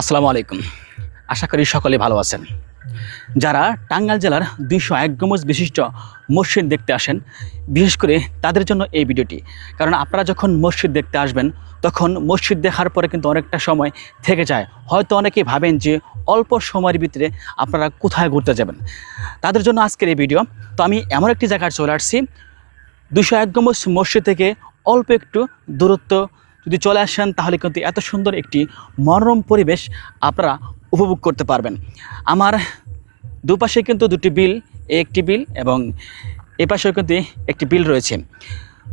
আসসালামু আলাইকুম। আশা করি সকলে ভালো আছেন। যারা টাঙ্গাইল জেলার ২০১ গম্বুজ বিশিষ্ট মসজিদ দেখতে আসেন, বিশেষ করে তাদের জন্য এই ভিডিওটি। কারণ আপনারা যখন মসজিদ দেখতে আসবেন, তখন মসজিদ দেখার পরে কিন্তু অনেকটা সময় থেকে যায়। হয়তো অনেকেই ভাবেন যে অল্প সময়ের ভিতরে আপনারা কোথায় ঘুরতে যাবেন। তাদের জন্য আজকের এই ভিডিও। তো আমি এমন একটি জায়গায় চলে আসছি, ২০১ গম্বুজ মসজিদ থেকে অল্প একটু দূরত্ব যদি চলে আসেন, তাহলে কিন্তু এত সুন্দর একটি মনোরম পরিবেশ আপনারা উপভোগ করতে পারবেন। আমার দুপাশে কিন্তু দুটি বিল, একটি বিল এবং এপাশেও কিন্তু একটি বিল রয়েছে।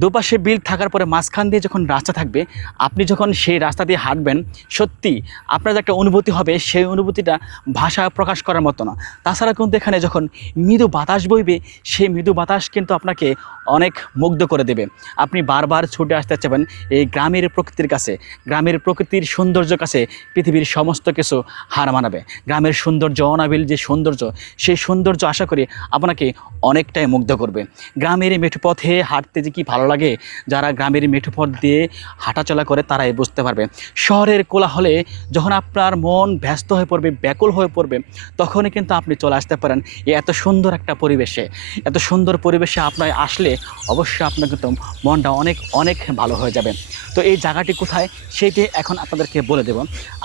দুপাশে বিল থাকার পরে মাঝখান দিয়ে যখন রাস্তা থাকবে, আপনি যখন সেই রাস্তা দিয়ে হাঁটবেন, সত্যি আপনার যে একটা অনুভূতি হবে, সেই অনুভূতিটা ভাষায় প্রকাশ করার মতো না। তাছাড়া কিন্তু এখানে যখন মৃদু বাতাস বইবে, সেই মৃদু বাতাস কিন্তু আপনাকে অনেক মুগ্ধ করে দেবে। আপনি বারবার ছুটে আসতে চাইবেন এই গ্রামের প্রকৃতির কাছে। গ্রামের প্রকৃতির সৌন্দর্যের কাছে পৃথিবীর সমস্ত কিছু হার মানাবে। গ্রামের সৌন্দর্য, অনাবিল যে সৌন্দর্য, সেই সৌন্দর্য আশা করি আপনাকে অনেকটাই মুগ্ধ করবে। গ্রামের মেঠো পথে হাঁটতে যে কি ভালো লাগে, যারা গ্রামের মেঠো পথ দিয়ে হাঁটাচলা করে তারাই বুঝতে পারবে। শহরের কোলাহলে যখন আপনার মন ব্যস্ত হয়ে পড়বে, ব্যাকুল হয়ে পড়বে, তখনই কিন্তু আপনি চলে আসতে পারেন এই এত সুন্দর একটা পরিবেশে। এত সুন্দর পরিবেশে আপনার আসলে অবশ্যই আপনার কিন্তু মনটা অনেক অনেক ভালো হয়ে যাবে। তো এই জায়গাটি কোথায় সেটি এখন আপনাদেরকে বলে দেব।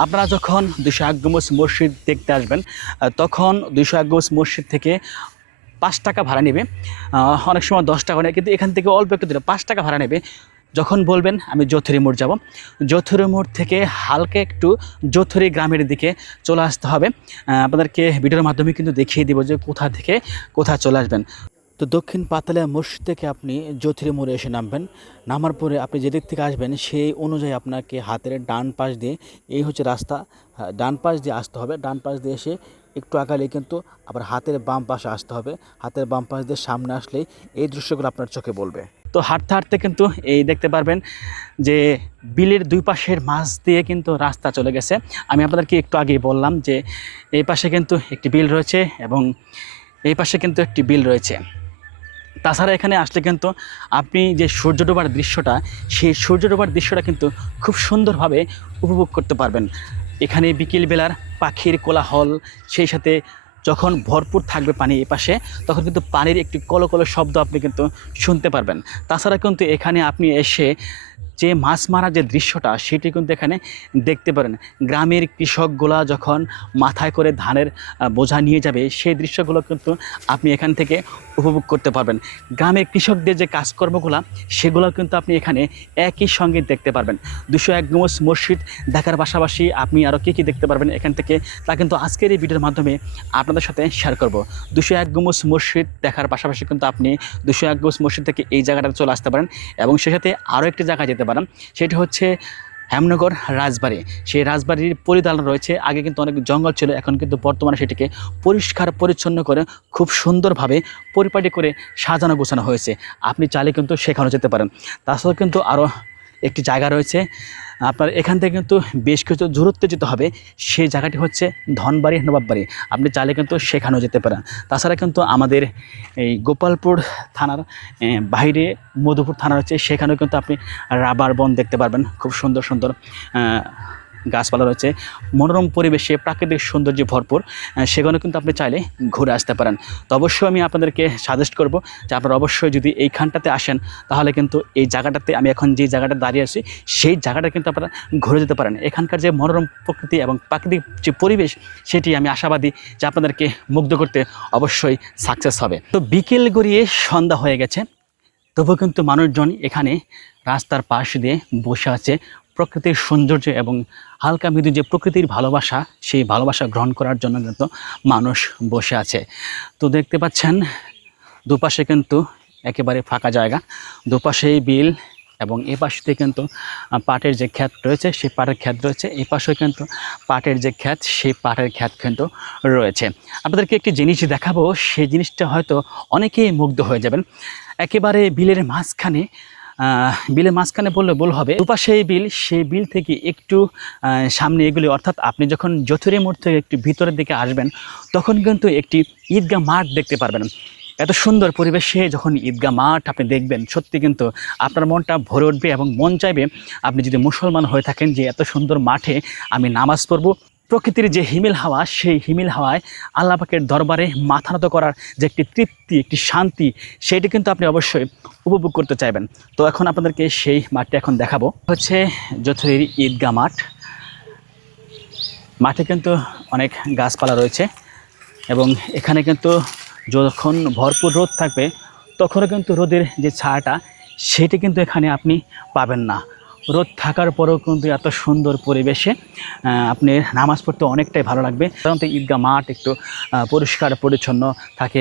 আপনারা যখন ২০১ গম্বুজ মসজিদ দেখতে আসবেন, তখন ২০১ গম্বুজ মসজিদ থেকে ৫ টাকা ভাড়া নেবে। অনেক সময় ১০ টাকা নেয়, কিন্তু এখান থেকে অল্প একটু দূরে ৫ টাকা ভাড়া নেবে। যখন বলবেন আমি যৌথুরি মোড় যাব, যৌথুরি মোড় থেকে হালকা একটু যৌথুরি গ্রামের দিকে চলে আসতে হবে। আপনাদেরকে ভিডিওর মাধ্যমে কিন্তু দেখিয়ে দিব যে কোথা থেকে কোথায় চলে আসবেন। তো দক্ষিণ পাতালিয়া মসজিদ থেকে আপনি যৌথুরি মোড়ে এসে নামবেন। নামার পরে আপনি যেদিক থেকে আসবেন সেই অনুযায়ী আপনাকে হাতের ডান পাশ দিয়ে, এই হচ্ছে রাস্তা, ডান পাশ দিয়ে আসতে হবে। ডান পাশ দিয়ে এসে একটু আগালে কিন্তু আবার হাতের বাম পাশে আসতে হবে। হাতের বাম পাশ দিয়ে সামনে আসলেই এই দৃশ্যগুলো আপনার চোখে বলবে। তো হাঁটতে হাঁটতে কিন্তু এই দেখতে পারবেন যে বিলের দুই পাশের মাছ দিয়ে কিন্তু রাস্তা চলে গেছে। আমি আপনাদেরকে একটু আগেই বললাম যে এই পাশে কিন্তু একটি বিল রয়েছে এবং এই পাশে কিন্তু একটি বিল রয়েছে। তাছাড়া এখানে আসলে কিন্তু আপনি যে সূর্য ডোবার দৃশ্যটা, সেই সূর্য ডোবার দৃশ্যটা কিন্তু খুব সুন্দরভাবে উপভোগ করতে পারবেন। এখানে বিকেলবেলার পাখির কোলাহল, সেই সাথে যখন ভরপুর থাকবে পানি এপাশে, তখন কিন্তু পানির একটি কলকল শব্দ আপনি কিন্তু শুনতে পারবেন। তাছাড়া কিন্তু এখানে আপনি এসে যে মাছ মারার যে দৃশ্যটা, সেটি কিন্তু এখানে দেখতে পারেন। গ্রামের কৃষকগুলা যখন মাথায় করে ধানের বোঝা নিয়ে যাবে, সেই দৃশ্যগুলো কিন্তু আপনি এখান থেকে উপভোগ করতে পারবেন। গ্রামের কৃষকদের যে কাজকর্মগুলো, সেগুলো কিন্তু আপনি এখানে একই সঙ্গে দেখতে পারবেন। ২০১ গম্বুজ মসজিদ দেখার পাশাপাশি আপনি আরও কী দেখতে পারবেন এখান থেকে, তা কিন্তু আজকের এই ভিডিওর মাধ্যমে আপনাদের সাথে শেয়ার করব। ২০১ গম্বুজ মসজিদ দেখার পাশাপাশি কিন্তু আপনি ২০১ গম্বুজ মসজিদ থেকে এই জায়গাটাতে চলে আসতে পারেন এবং সে সাথে আরও একটি জায়গায় যেতে পারেন, সেটি হচ্ছে হেমনগর রাজবাড়ি। সেই রাজবাড়ির পরিচালনা রয়েছে। আগে কিন্তু অনেক জঙ্গল ছিল, এখন কিন্তু বর্তমানে সেটিকে পরিষ্কার পরিচ্ছন্ন করে খুব সুন্দরভাবে পরিপাটি করে সাজানো গোছানো হয়েছে। আপনি চাইলে কিন্তু সেখানেও যেতে পারেন। তাছাড়াও কিন্তু আরও একটি জায়গা রয়েছে, আপনার এখান থেকে কিন্তু বেশ কিছু দূরত্বে যেতে হবে। সেই জায়গাটি হচ্ছে ধনবাড়ি নবাববাড়ি। আপনি চাইলে কিন্তু সেখানেও যেতে পারেন। তাছাড়া কিন্তু আমাদের এই গোপালপুর থানার বাইরে মধুপুর থানা রয়েছে, সেখানেও কিন্তু আপনি রাবার বন দেখতে পারবেন। খুব সুন্দর সুন্দর গাছপালা রয়েছে, মনোরম পরিবেশে প্রাকৃতিক সৌন্দর্যে ভরপুর। সেখানে কিন্তু আপনি চাইলে ঘুরে আসতে পারেন। তো অবশ্যই আমি আপনাদেরকে সাজেস্ট করব যে আপনারা অবশ্যই যদি এইখানটাতে আসেন, তাহলে কিন্তু এই জায়গাটাতে, আমি এখন যে জায়গাটা দাঁড়িয়ে আছি, সেই জায়গাটা কিন্তু আপনারা ঘুরে যেতে পারেন। এখানকার যে মনোরম প্রকৃতি এবং প্রাকৃতিক যে পরিবেশ, সেটি আমি আশাবাদী যে আপনাদেরকে মুগ্ধ করতে অবশ্যই সাকসেস হবে। তো বিকেল গড়িয়ে সন্ধ্যা হয়ে গেছে, তবুও কিন্তু মানুষজন এখানে রাস্তার পাশ দিয়ে বসে আছে। প্রকৃতির সৌন্দর্য এবং হালকা মৃদু যে প্রকৃতির ভালোবাসা, সেই ভালোবাসা গ্রহণ করার জন্য কিন্তু মানুষ বসে আছে। তো দেখতে পাচ্ছেন দুপাশে কিন্তু একেবারে ফাঁকা জায়গা, দুপাশেই বিল এবং এ পাশে কিন্তু পাটের যে ক্ষেত রয়েছে, সেই পাটের ক্ষেত রয়েছে। এই পাশেও কিন্তু পাটের যে ক্ষেত, সেই পাটের ক্ষেত কিন্তু রয়েছে। আপনাদেরকে একটি জিনিস দেখাবো, সেই জিনিসটা হয়তো অনেকেই মুগ্ধ হয়ে যাবেন। একেবারে বিলের মাঝখানে, বিলের মাঝখানে বললে ভুল হবে, দুপাশেই বিল, সেই বিল থেকে একটু সামনে এগুলি, অর্থাৎ আপনি যখন যথুরি মোড় থেকে একটু ভিতরের দিকে আসবেন, তখন কিন্তু একটি ঈদগাহ মাঠ দেখতে পারবেন। এত সুন্দর পরিবেশে যখন ঈদগাহ মাঠ আপনি দেখবেন, সত্যি কিন্তু আপনার মনটা ভরে উঠবে এবং মন চাইবে, আপনি যদি মুসলমান হয়ে থাকেন, যে এত সুন্দর মাঠে আমি নামাজ পড়ব, প্রকৃতির যে হিমেল হাওয়া, সেই হিমেল হাওয়ায় আল্লাহ পাকের দরবারে মাথা নত করার যে একটি তৃপ্তি, একটি শান্তি, সেটি কিন্তু আপনি অবশ্যই উপভোগ করতে চাইবেন। তো এখন আপনাদেরকে সেই মাঠটি এখন দেখাবো। হচ্ছে যথেরি ঈদগাহ মাঠ। মাঠে কিন্তু অনেক গাছপালা রয়েছে এবং এখানে কিন্তু যখন ভরপুর রোদ থাকবে তখনও কিন্তু রোদের যে ছায়াটা সেটি কিন্তু এখানে আপনি পাবেন না। রোদ থাকার পরেও কিন্তু এত সুন্দর পরিবেশে আপনি নামাজ পড়তে অনেকটাই ভালো লাগবে। সাধারণত ঈদগাহ মাঠ একটু পরিষ্কার পরিচ্ছন্ন থাকে,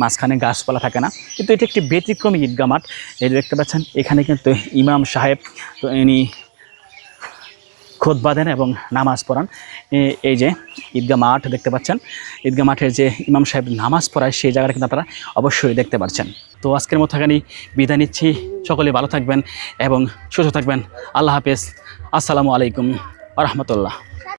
মাঝখানে গাছপালা থাকে না, কিন্তু এটি একটি ব্যতিক্রমী ঈদগাহ মাঠ। এই দেখতে পাচ্ছেন এখানে কিন্তু ইমাম সাহেব তো ইনি খুতবা দেন এবং নামাজ পড়ান। এই যে ঈদগাহ মাঠ দেখতে পাচ্ছেন, ঈদগাহ মাঠের যে ইমাম সাহেব নামাজ পড়ায় সেই জায়গাটা কিন্তু আপনারা অবশ্যই দেখতে পাচ্ছেন। তো আজকের মতো এখানেই বিদায় নিচ্ছি। সকলে ভালো থাকবেন এবং সুস্থ থাকবেন। আল্লাহ হাফেজ। আসসালামু আলাইকুম ওয়া রাহমাতুল্লাহ।